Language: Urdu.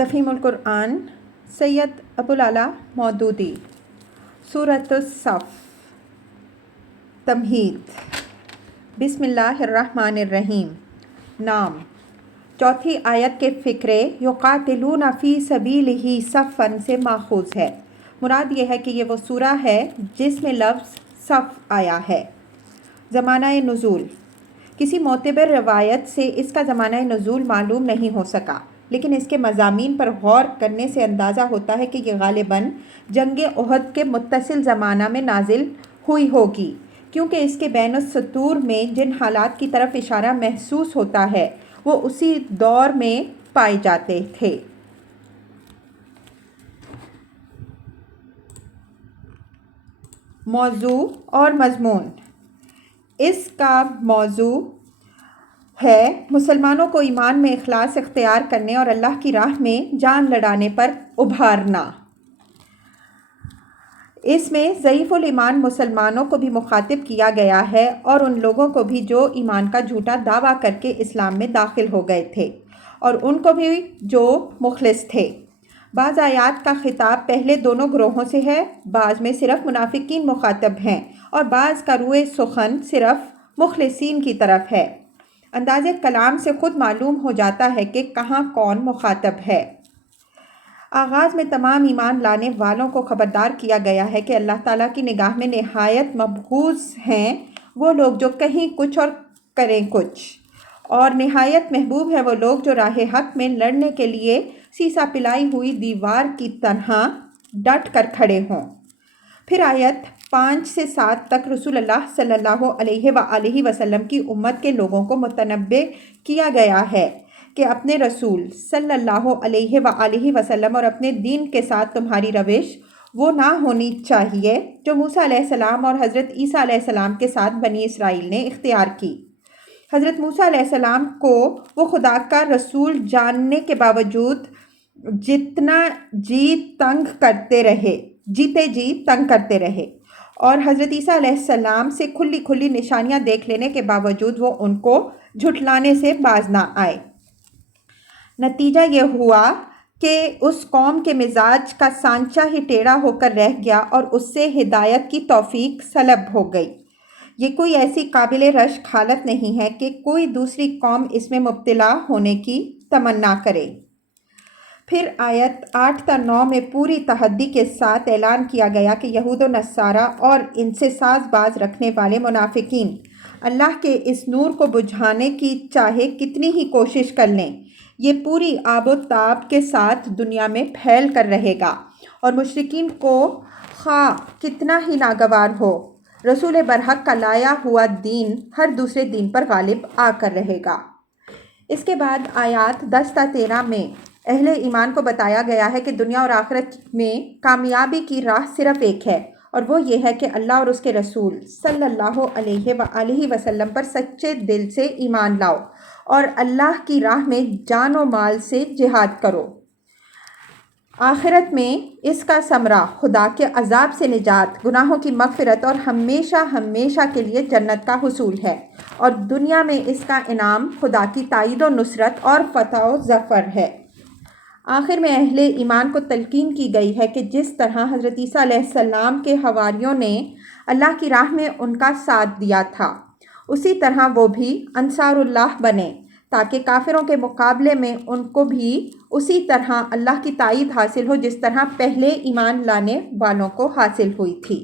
تفہیم القرآن سید ابوالعلا مودودی سورۃ الصف تمہید بسم اللہ الرحمن الرحیم نام چوتھی آیت کے فقرے یقاتلون فی سبیلہ صفاً سے ماخوذ ہے۔ مراد یہ ہے کہ یہ وہ سورہ ہے جس میں لفظ صف آیا ہے۔ زمانہ نزول کسی معتبر روایت سے اس کا زمانہ نزول معلوم نہیں ہو سکا، لیکن اس کے مضامین پر غور کرنے سے اندازہ ہوتا ہے کہ یہ غالباً جنگ احد کے متصل زمانہ میں نازل ہوئی ہوگی، کیونکہ اس کے بین السطور میں جن حالات کی طرف اشارہ محسوس ہوتا ہے وہ اسی دور میں پائے جاتے تھے۔ موضوع اور مضمون اس کا موضوع ہے مسلمانوں کو ایمان میں اخلاص اختیار کرنے اور اللہ کی راہ میں جان لڑانے پر ابھارنا۔ اس میں ضعیف الایمان مسلمانوں کو بھی مخاطب کیا گیا ہے اور ان لوگوں کو بھی جو ایمان کا جھوٹا دعویٰ کر کے اسلام میں داخل ہو گئے تھے، اور ان کو بھی جو مخلص تھے۔ بعض آیات کا خطاب پہلے دونوں گروہوں سے ہے، بعض میں صرف منافقین مخاطب ہیں اور بعض کا روئے سخن صرف مخلصین کی طرف ہے۔ انداز کلام سے خود معلوم ہو جاتا ہے کہ کہاں کون مخاطب ہے۔ آغاز میں تمام ایمان لانے والوں کو خبردار کیا گیا ہے کہ اللہ تعالیٰ کی نگاہ میں نہایت مبغوض ہیں وہ لوگ جو کہیں کچھ اور کریں کچھ، اور نہایت محبوب ہے وہ لوگ جو راہ حق میں لڑنے کے لیے سیسا پلائی ہوئی دیوار کی طرح ڈٹ کر کھڑے ہوں۔ پھر آیت 5 سے 7 تک رسول اللہ صلی اللہ علیہ وآلہ وسلم کی امت کے لوگوں کو متنبہ کیا گیا ہے کہ اپنے رسول صلی اللہ علیہ وآلہ وسلم اور اپنے دین کے ساتھ تمہاری روش وہ نہ ہونی چاہیے جو موسیٰ علیہ السلام اور حضرت عیسیٰ علیہ السلام کے ساتھ بنی اسرائیل نے اختیار کی۔ حضرت موسیٰ علیہ السلام کو وہ خدا کا رسول جاننے کے باوجود جیتے جی تنگ کرتے رہے، اور حضرت عیسیٰ علیہ السلام سے کھلی نشانیاں دیکھ لینے کے باوجود وہ ان کو جھٹلانے سے باز نہ آئے۔ نتیجہ یہ ہوا کہ اس قوم کے مزاج کا سانچہ ہی ٹیڑھا ہو کر رہ گیا اور اس سے ہدایت کی توفیق سلب ہو گئی۔ یہ کوئی ایسی قابل رشک حالت نہیں ہے کہ کوئی دوسری قوم اس میں مبتلا ہونے کی تمنا کرے۔ پھر آیت 8 تا 9 میں پوری تحدی کے ساتھ اعلان کیا گیا کہ یہود و نصارہ اور ان سے ساز باز رکھنے والے منافقین اللہ کے اس نور کو بجھانے کی چاہے کتنی ہی کوشش کر لیں، یہ پوری آب و تاب کے ساتھ دنیا میں پھیل کر رہے گا، اور مشرکین کو خواہ کتنا ہی ناگوار ہو، رسول برحق کا لایا ہوا دین ہر دوسرے دین پر غالب آ کر رہے گا۔ اس کے بعد آیات 10 تا 13 میں اہل ایمان کو بتایا گیا ہے کہ دنیا اور آخرت میں کامیابی کی راہ صرف ایک ہے، اور وہ یہ ہے کہ اللہ اور اس کے رسول صلی اللہ علیہ وآلہ وسلم پر سچے دل سے ایمان لاؤ اور اللہ کی راہ میں جان و مال سے جہاد کرو۔ آخرت میں اس کا ثمرہ خدا کے عذاب سے نجات، گناہوں کی مغفرت اور ہمیشہ کے لیے جنت کا حصول ہے، اور دنیا میں اس کا انعام خدا کی تائید و نصرت اور فتح و ظفر ہے۔ آخر میں اہل ایمان کو تلقین کی گئی ہے کہ جس طرح حضرت عیسیٰ علیہ السلام کے حواریوں نے اللہ کی راہ میں ان کا ساتھ دیا تھا، اسی طرح وہ بھی انصار اللہ بنیں تاکہ کافروں کے مقابلے میں ان کو بھی اسی طرح اللہ کی تائید حاصل ہو جس طرح پہلے ایمان لانے والوں کو حاصل ہوئی تھی۔